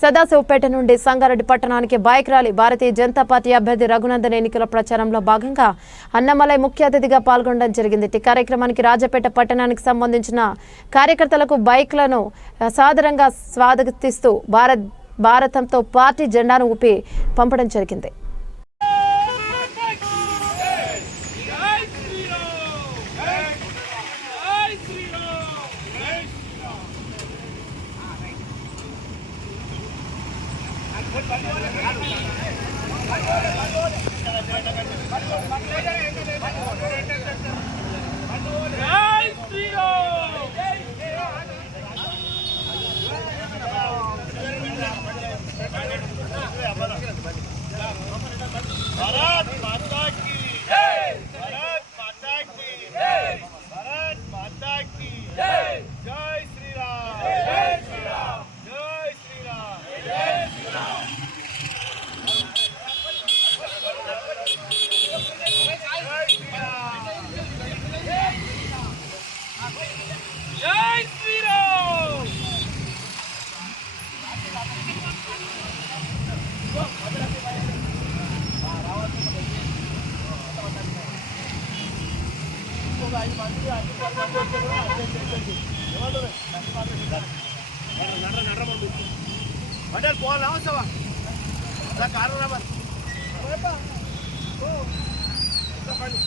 సదాశివపేట నుండి సంగారెడ్డి పట్టణానికి bike rally. Bharatiya Janata party అభ్యర్థి రఘునందన్ ఎన్నికల ప్రచారంలో భాగంగా అన్నమలై ముఖ్య అతిథిగా పాల్గొనడం జరిగింది. ఈ కార్యక్రమానికి రాజపేట పట్టణానికి సంబంధించిన కార్యకర్తలకు బైక్లను సాదరంగా స్వాగతిస్తూ భారత్ భారతంతో పార్టీ జెండాను ఊపి పంపడం జరిగింది జై శ్రీరామ్ జై శ్రీరామ్ జై శ్రీరామ్ జై జై శ్రీరామ్. ఐదు మంది ఐదు మంది ఏమంటారు నడ్ర నడ్ర మనం పడ్డారు పోవాలా వచ్చావా కారణం చెప్పండి